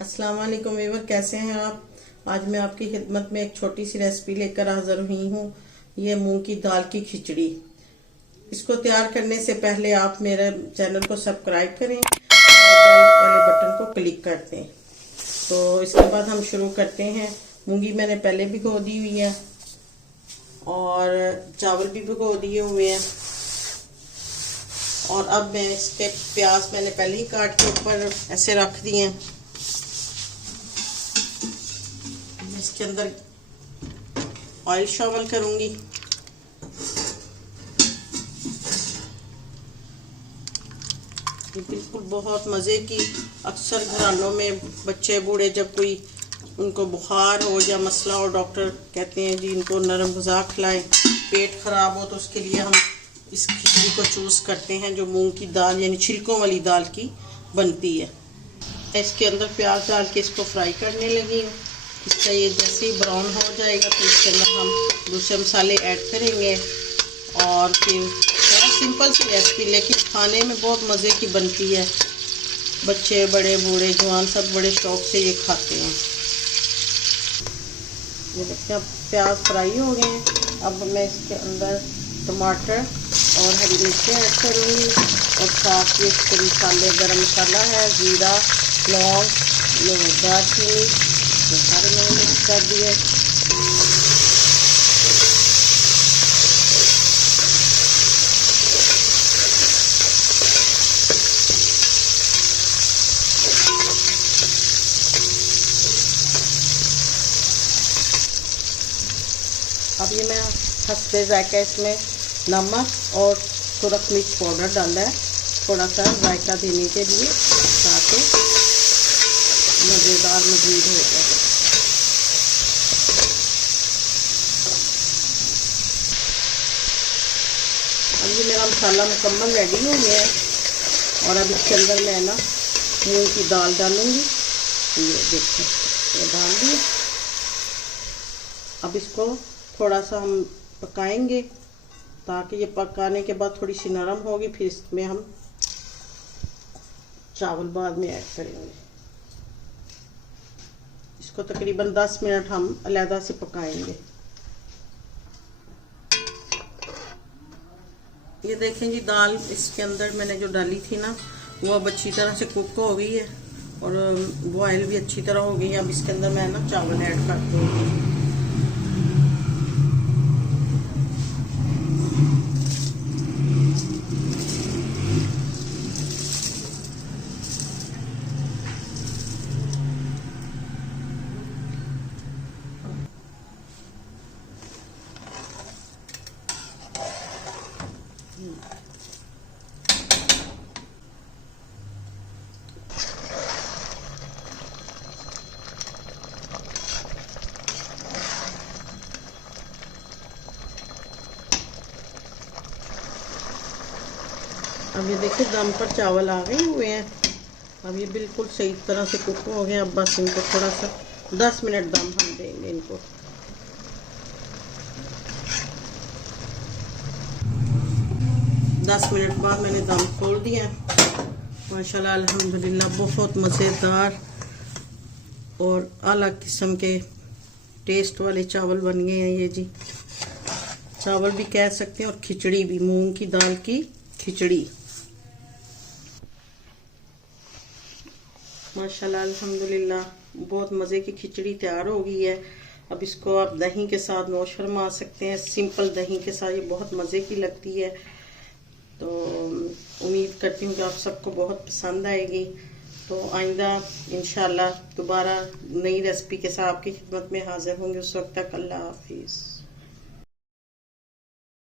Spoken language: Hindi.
अस्सलाम वालेकुम वीवर, कैसे हैं आप। आज मैं आपकी खिदमत में एक छोटी सी रेसिपी लेकर हाजिर हुई हूँ। ये मूंग की दाल की खिचड़ी। इसको तैयार करने से पहले आप मेरे चैनल को सब्सक्राइब करें और बेल वाले बटन को क्लिक कर दें। तो इसके बाद हम शुरू करते हैं। मूंगी मैंने पहले भिगो दी हुई है और चावल भी भिगो दिए हुए हैं। और अब मैं इसके प्याज मैंने पहले ही काट के ऊपर ऐसे रख दिए हैं। इसके अंदर ऑयल शामिल करूंगी। ये बिल्कुल बहुत मज़े की, अक्सर घरानों में बच्चे बूढ़े जब कोई उनको बुखार हो या मसला हो, डॉक्टर कहते हैं जी इनको नरम ग़िज़ा खिलाएं, पेट ख़राब हो, तो उसके लिए हम इस खिचड़ी को चूज़ करते हैं जो मूंग की दाल यानी छिलकों वाली दाल की बनती है। इसके अंदर प्याज डाल के इसको फ्राई करने लगी हूँ। इसका ये जैसे ही ब्राउन हो जाएगा तो इसके अंदर हम दूसरे मसाले ऐड करेंगे और फिर बहुत सिंपल सी रेसिपी, लेकिन खाने में बहुत मज़े की बनती है। बच्चे बड़े बूढ़े जवान सब बड़े शौक से ये खाते हैं। ये देखिए अब प्याज फ्राई हो गए हैं। अब मैं इसके अंदर टमाटर और हरी मिर्चें ऐड करूँगी और साथ ही इसके मसाले, गरम मसाला है, जीरा, लौंग, दालचीनी, तो सारे मैंने मिक्स कर दिए। अब ये मैं हंसते जायका इसमें नमक और सुरख मिर्च पाउडर डाला है, थोड़ा सा जायका देने के लिए, ताकि मज़ेदार मज़ीद हो जाए। अब ये मेरा मसाला मुकम्मल रेडी हो गया है और अब इसके अंदर मैं ना मूंग की दाल डालूंगी। ये देखिए, ये डाल दी। अब इसको थोड़ा सा हम पकाएंगे ताकि ये पकाने के बाद थोड़ी सी नरम होगी, फिर इसमें हम चावल बाद में ऐड करेंगे। इसको तकरीबन 10 मिनट हम अलहदा से पकाएंगे। ये देखें जी, दाल इसके अंदर मैंने जो डाली थी ना, वो अब अच्छी तरह से कुक हो गई है और बॉयल भी अच्छी तरह हो गई है। अब इसके अंदर मैं ना चावल ऐड कर दूँगी। अब ये देखिए दम पर चावल आ गए हुए हैं। अब ये बिल्कुल सही तरह से कुक हो गए। अब बस इनको थोड़ा सा 10 मिनट दम हम देंगे इनको। दस मिनट बाद मैंने दम खोल दिया। माशाल्लाह अल्हम्दुलिल्लाह बहुत मज़ेदार और अलग किस्म के टेस्ट वाले चावल बन गए हैं। ये जी चावल भी कह सकते हैं और खिचड़ी भी, मूंग की दाल की खिचड़ी। माशाल्लाह अल्हम्दुलिल्लाह बहुत मज़े की खिचड़ी तैयार हो गई है। अब इसको आप दही के साथ नोश फरमा सकते हैं, सिंपल दही के साथ। ये बहुत मज़े की लगती है। तो उम्मीद करती हूँ कि आप सबको बहुत पसंद आएगी। तो आइंदा इंशाल्लाह दोबारा नई रेसिपी के साथ आपकी खिदमत में हाजिर होंगे। उस वक्त तक अल्लाह हाफिज़।